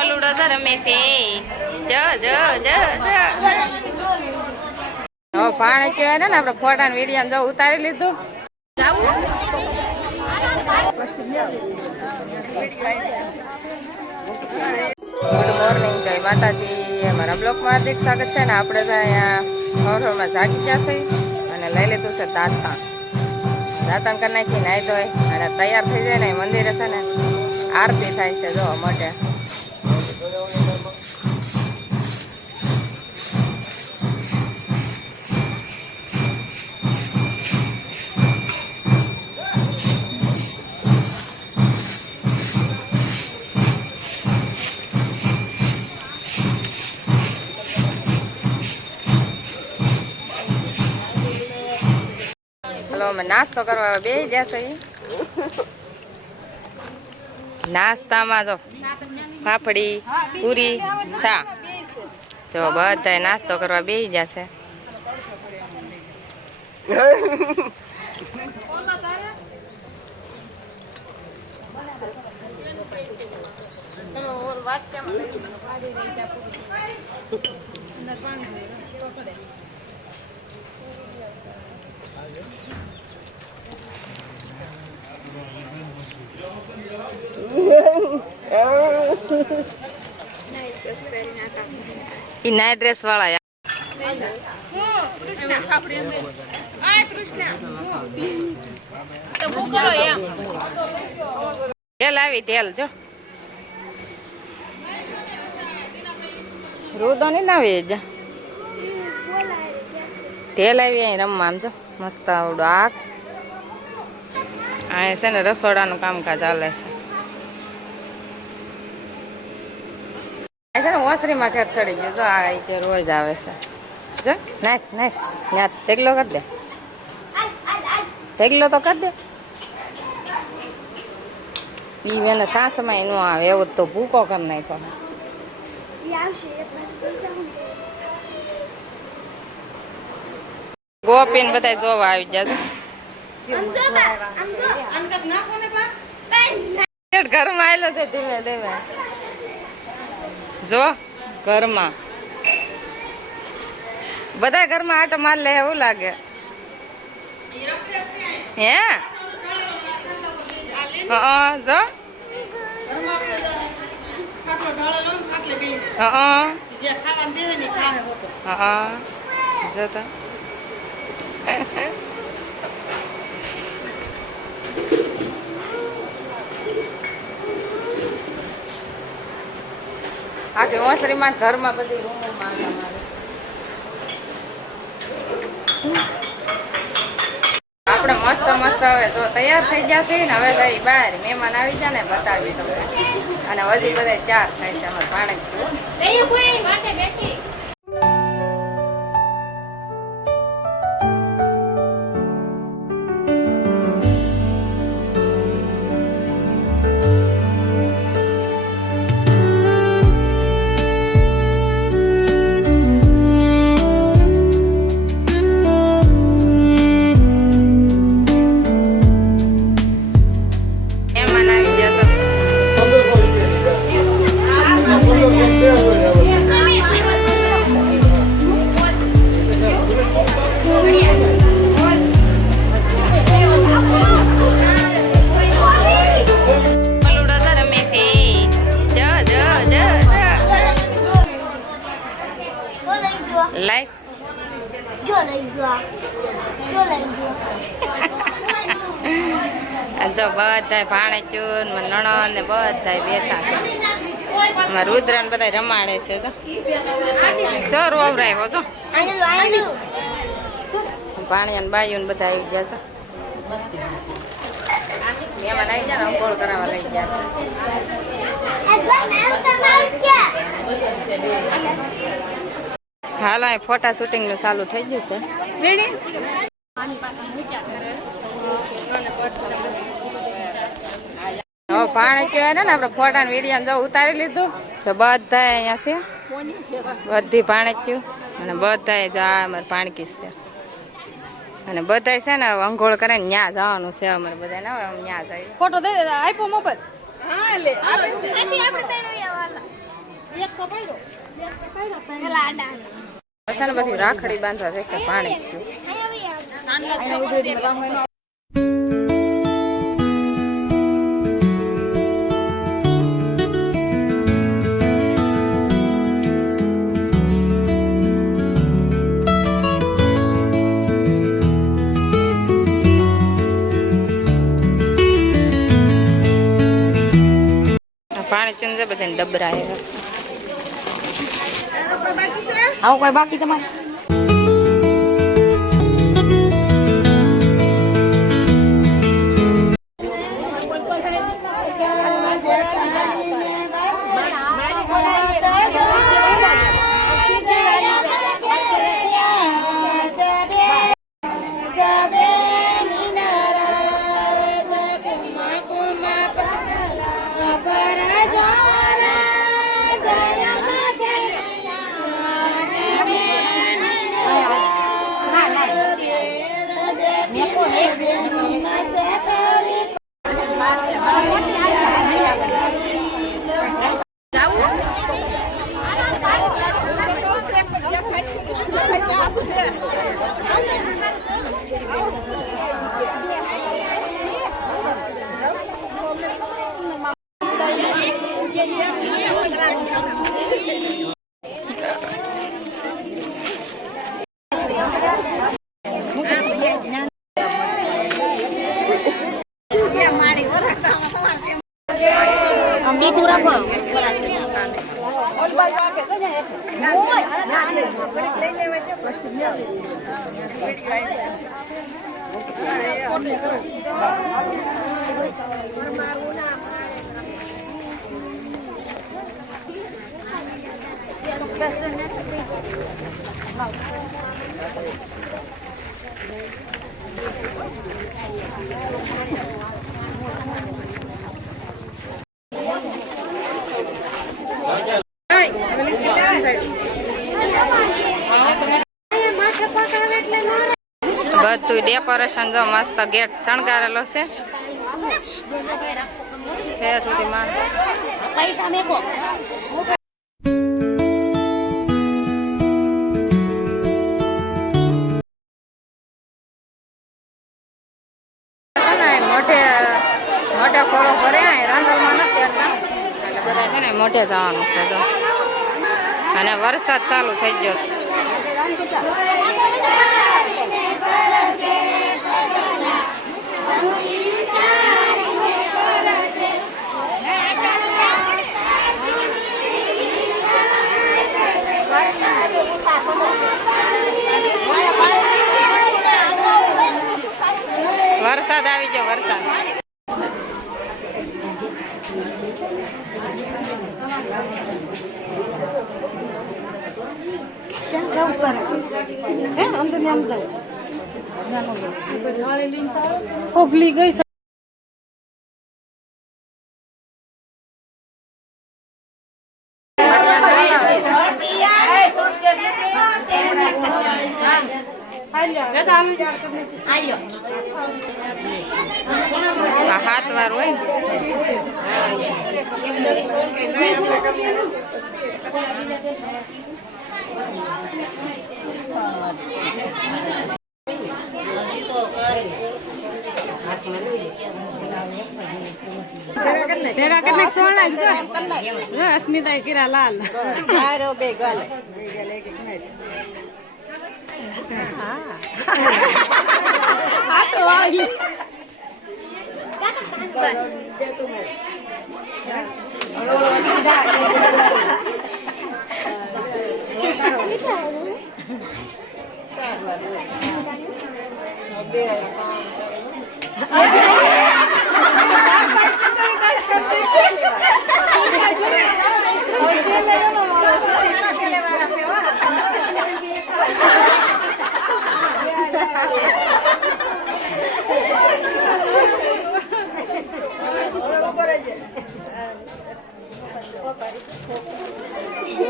ઓલુડો તો રમે છે. જો જો જો જો પાણી કહેવાય ને આપણે ફોટા ને વિડીયો જો ઉતારી લીધું. ગુડ મોર્નિંગ, જય માતાજી. અમારા બ્લોકમાં હાર્દિક સ્વાગત છે ને. આપણે તો અહીંયા હવારમાં જાગી જશે અને લઈ લીધું છે દાંતણ. દાંતણ કરી નાખી નાહી ધોઈ અને તૈયાર થઈ જાય ને મંદિરે છે ને આરતી થાય છે જોવા માટે. અમે નાસ્તો કરવા બે જશે. નાસ્તામાં જો ફાફડી પૂરી ચા જો બધા નાસ્તો કરવા બે જશે. નાઇટ ડ્રેસ વાળા ટેલ આવી ટેલ જો રોદો નહીં આવી જા ટેલ આવી અહીં રમવા. આમ જો મસ્ત આવડું આ છે ને રસોડાનું કામકાજ ચાલે છે. છે ને ઓસરીમાં ઠેક ચડી ગયું જો આ કે રોજ આવે છે. જો નાખ નાખ ત્યાં ટેગલો કરી દે, ટેગલો તો કરી દે. ઈ એને સાસમાં ન આવે એવું તો ભૂકો કરી નાખ્યો. ગોપીને બધા જોવા આવી જશે. ઘરમાં આવેલો છે ધીમે ધીમે જો ઘરમાં બધા ઘરમાં આટો માર લે એવું લાગે. હે જો જો તો આખી ઓસરીમાં ઘરમાં બધી રૂમો મારે. આપણે મસ્ત મસ્ત હવે તો તૈયાર થઈ જશે ને. હવે જઈ બહાર મહેમાન આવી જાય ને બતાવી તમને. અને હજી બધા ચાર થાય છે અમારે પાણી. લાઈક જો બધા ભાણે ચૂન નણન ને બધા બેઠા છે. રુદ્ર ને બધા રમાડે છે. જો રોવરાયો જો ભાણિયા ને બાયું બધા આવી ગયા છે. મહેમાન આવી જાય ને અંકોળ કરાવવા લઈ ગયા છે. હાલ અહીં ફોટા શૂટિંગ નું ચાલુ થઈ ગયું છે. પાણી કહેવાય ને આપણે ફોટા ને વિડીયો જો ઉતારી લીધું. જો બધા અહીંયા છે બધી પાણી થયું અને બધા જો અમારે પાણી કીસ છે. અને બધા છે ને અંઘોળ કરે ને ત્યાં જવાનું છે અમારે બધા ને. હવે ત્યાં જાય ફોટો દે આપ્યો મોબાઈલ. બધી રાખડી બાંધવા જશે પાણી. પાણી ચૂંજે બધાને ડબરા આવું કોઈ બાકી તમારે બધું ડેકોરેશન જો મસ્ત ગેટ શણગારેલો છે. મોટે ખોળો ભરે રાંધણમાં નથી એટલે બધા છે ને મોઢે જવાનું છે તો. અને વરસાદ ચાલુ થઈ ગયો છે. વરસાદ આવી ગયો વરસાદ. ભૂલી ગઈ હાથ વાર હોય અસ્મિતા કિરા લાલ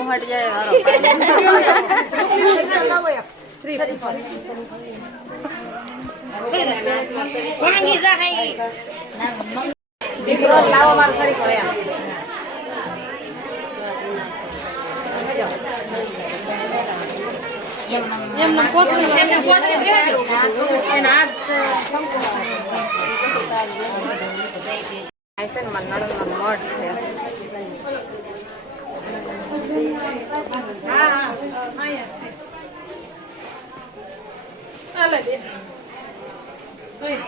हट जाए દીકરો લાવો મારો સરી પડે એમ કોથળી એમને કોથળી એના હાથ આ છે ને મારા નણંદનો મઠ છે. હા હા આયા છે આલે દે ઓય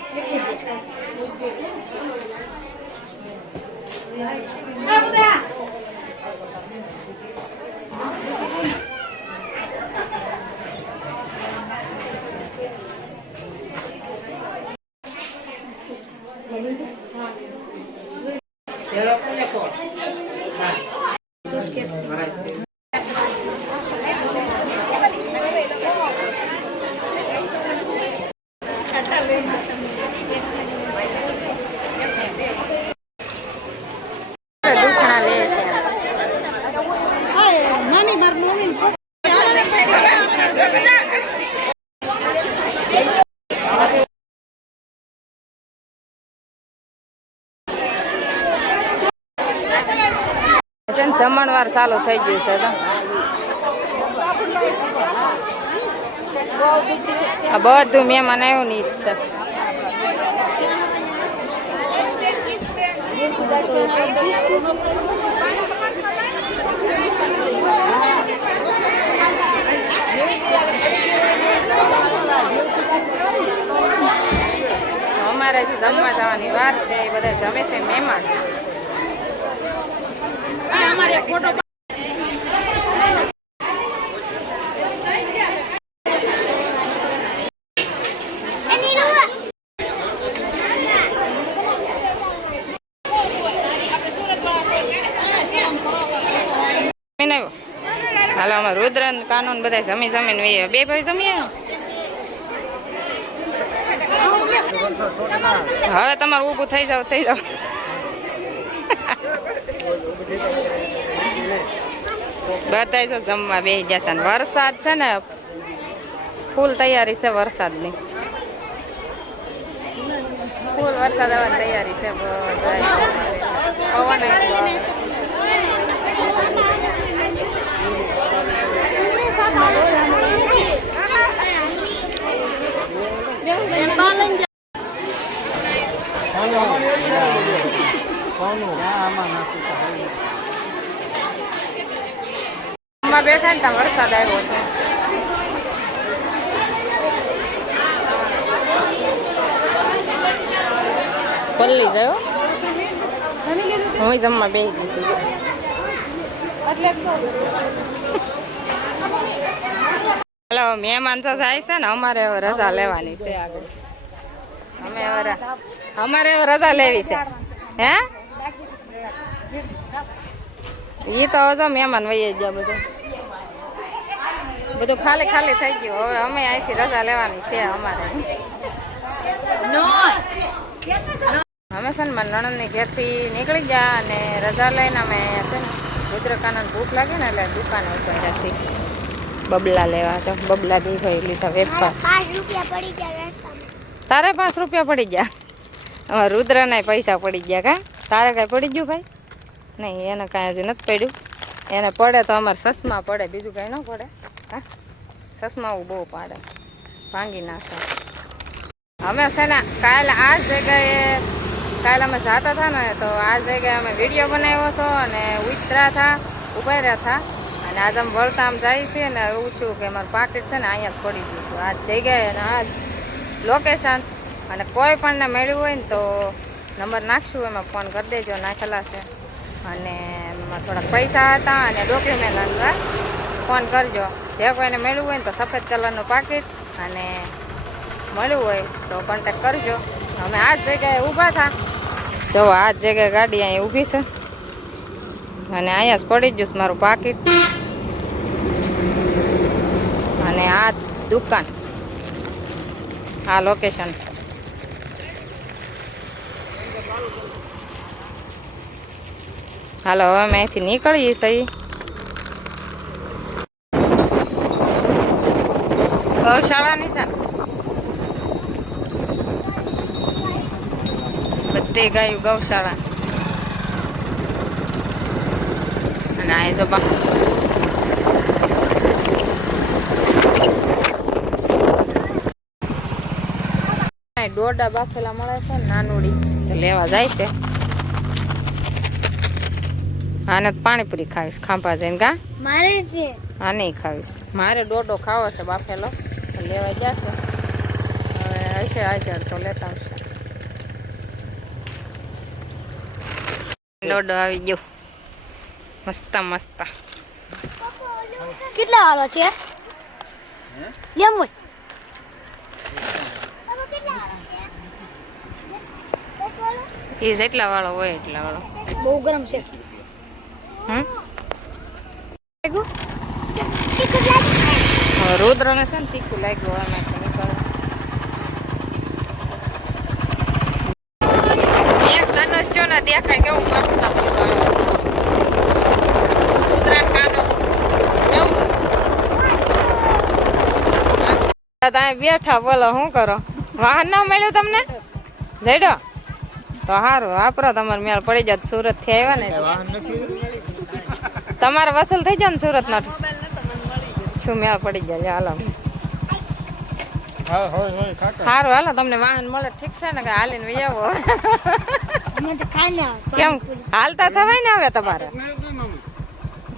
એક દુખણા લે છે. મમ્મી માર મમ્મી છે ને જમણવાર ચાલુ થઈ ગયું છે તો આ બધું મહેમાન આવ્યું ની જ છે. અમારે જે જમવા જવાની વાર છે એ બધા જમે છે મહેમાન. અમારે ફોટો હાલો અમારે રુદ્ર કાનૂન બધા જમી જમીને વહી બે ભાઈ જમીએ. હવે તમારે ઊભું થઈ જાવ થઈ જાવ. બધા તો જમવા બેસી જશે ને વરસાદ છે ને ફૂલ તૈયારી છે વરસાદની. ફૂલ વરસાદ આવવાની તૈયારી છે. પવન બેઠા ને ત્યાં વરસાદ આવ્યો છે. પલ્લી ગયો હું જમવા બેસી ગઈ છું. હાલો મહેમાન તો થાય છે ને અમારે હવે રજા લેવાની છે આગળ. અમારે હવે રજા લેવી છે. હે ઈ તો હવે મહેમાન વહી ગયા બધું ખાલી ખાલી થઈ ગયું. હવે અમે અહીંથી રજા લેવાની છે અમારે. અમે છે ને મારા નણંદની ઘેરથી નીકળી ગયા અને રજા લઈને અમે છે ને રુદ્રકાનંદ ભૂખ લાગે ને એટલે દુકાને ઉતર્યા છીએ બબલા લેવા. તો બબલા દીધો લીધા વેફર. તારે 5 રૂપિયા પડી ગયા. અમારે રુદ્રના પૈસા પડી ગયા. કા તારે કાંઈ પડી ગયું ભાઈ? નહીં એને કાંઈ હજી નથી પડ્યું. એને પડે તો અમારે ચશ્મા પડે, બીજું કાંઈ ન પડે. હા ચશ્મા બહુ પાડે, ભાંગી નાખે. અમે છે ને કાલે આ જગ્યાએ કાલે અમે જતા હતા ને તો આ જગ્યાએ અમે વિડીયો બનાવ્યો હતો અને ઉતરા હતા ઉભા રહ્યા હતા. અને આજે આમ વળતા આમ જાય છે ને એવું થયું કે અમારું પાકીટ છે ને અહીંયા જ પડી ગયું હતું આ જગ્યાએ અને આ લોકેશન. અને કોઈ પણને મળ્યું હોય ને તો નંબર નાખશું, એમાં ફોન કરી દેજો, નાખેલા છે. અને એમાં થોડાક પૈસા હતા અને ડોક્યુમેન્ટ અંદર ફોન કરજો. જે કોઈને મળ્યું હોય ને તો સફેદ કલરનું પાકીટ અને મળ્યું હોય તો કોન્ટેક્ટ કરજો. અમે આ જ જગ્યાએ ઊભા હતા. જો આ જ જગ્યાએ ગાડી અહીંયા ઊભી છે અને અહીંયા જ પડી જ ગયું મારું પાકીટ. અને આ દુકાન, આ લોકેશન. હાલો હવે અમે અહીંથી નીકળીએ સહી. ગૌશાળાની છે બધી ગાયું ગૌશાળા. અને આ જો બા ડોડા બાફેલા મળે છે ને નાનુડી તો લેવા જાય છે. આને તો પાણીપુરી ખાવીશ ખાંભા જઈને કા મારે હા નહીં ખાવીશ મારે ડોડો ખાવો છે બાફેલો લેવા જશે હવે હશે હાજર તો લેતા આવશે. ડોડો આવી ગયો મસ્ત મસ્ત. કેટલા વાળો છે લેમન એ જેટલા વાળો હોય એટલા વાળો. બહુ ગરમ છે. રુદ્ર ને છે ને તીખું લાગ્યું એમાંથી નીકળે. એક ધનુષ જો ને દેખાય કેવું મસ્ત રુદ્ર કાનો કેવું બેઠા બોલો શું કરો વાહન ના મળ્યું તમને જઈડો તો સારું વાપરો તમારે મેળ પડી જાત સુરત થી આવ્યા ને તમારે વસૂલ થઈ જાય ને સુરત નો શું મેળ પડી જાય હાલો સારું હાલો તમને વાહન મળે ઠીક છે ને કે હાલીને વહી આવો. કેમ હાલતા થવાય ને હવે તમારે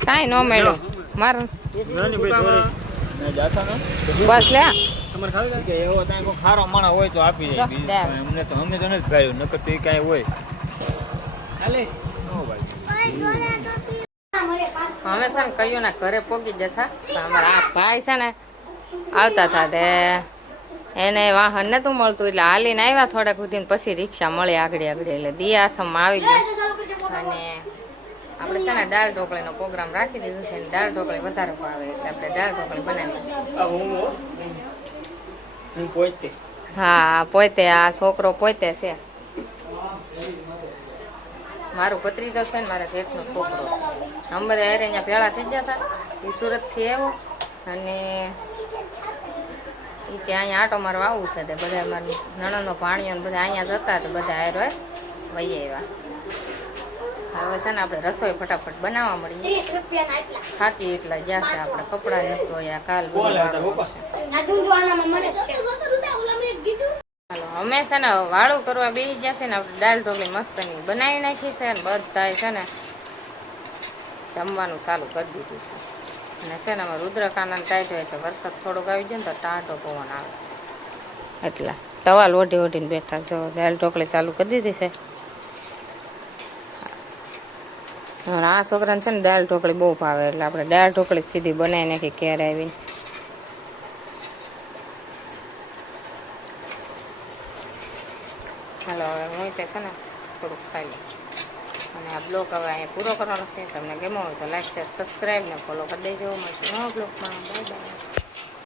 કાંઈ ન મળ્યું મારું બસ લે ખારો માણસ હોય તો આપી જાય અમને તો નથી ભાઈ નકર તો કઈ હોય અમે છે ને કહ્યું ને ઘરે પોગી જતા અમારા આ ભાઈ છે ને આવતા હતા તે એને વાહન નતું મળતું એટલે હાલીને આવ્યા થોડાક સુધી પછી રિક્ષા મળી આગળ એટલે દિયાથમાં આવી ગયું. અને આપણે છે ને દાળ ઢોકળીનો પ્રોગ્રામ રાખી દીધો છે ને દાળ ઢોકળી વધારે ભાવે એટલે આપણે દાળ ઢોકળી બનાવી. હા પોતે આ છોકરો પોતે છે મારું ભત્રીજો છે ને મારા જેઠનો છોકરો. અમે બધા હારે અહીંયા ભેળા થઈ ગયા હતા એ સુરતથી આવ્યો અને એ કે અહીંયા આટો મારવા આવું છે તે બધા મારું નણંદનો ભાણિયો ને બધા અહીંયા જતા તો બધા હારે વહી આવ્યા. હવે છે ને આપણે રસોઈ ફટાફટ બનાવવા મળીએ થાકી એટલા ગયા છે આપણે કપડાં નથી ધોયા કાલ હાલો અમે છે ને વાળું કરવા બેસી ગયા છે ને આપણે દાળ ઢોકળી મસ્તની બનાવી નાખી છે ને બધા છે ને જમવાનું ચાલુ કરી દીધું છે. અને છે ને અમે રુદ્રકાનન ટાઈટ હોય છે વરસાદ થોડોક આવી જાય ને તો ટાઢો પવન આવે એટલા ટવાલ ઓઢી ઓઢીને બેઠા જો દાળ ઢોકળી ચાલુ કરી દીધી છે. આ છોકરાને છે ને દાળ ઢોકળી બહુ ભાવે એટલે આપણે દાળ ઢોકળી સીધી બનાવી નાખી ક્યારે આવીને. હાલો હવે હું તે છે ને થોડુંક ખાઈ લઉં અને આ બ્લોગ હવે અહીંયા પૂરો કરવાનો છે. તમને ગમ્યો હોય તો લાઈક શેર સબસ્ક્રાઈબ ને ફોલો કરી દેજો. મળશું નવા બ્લોગમાં. Bye bye.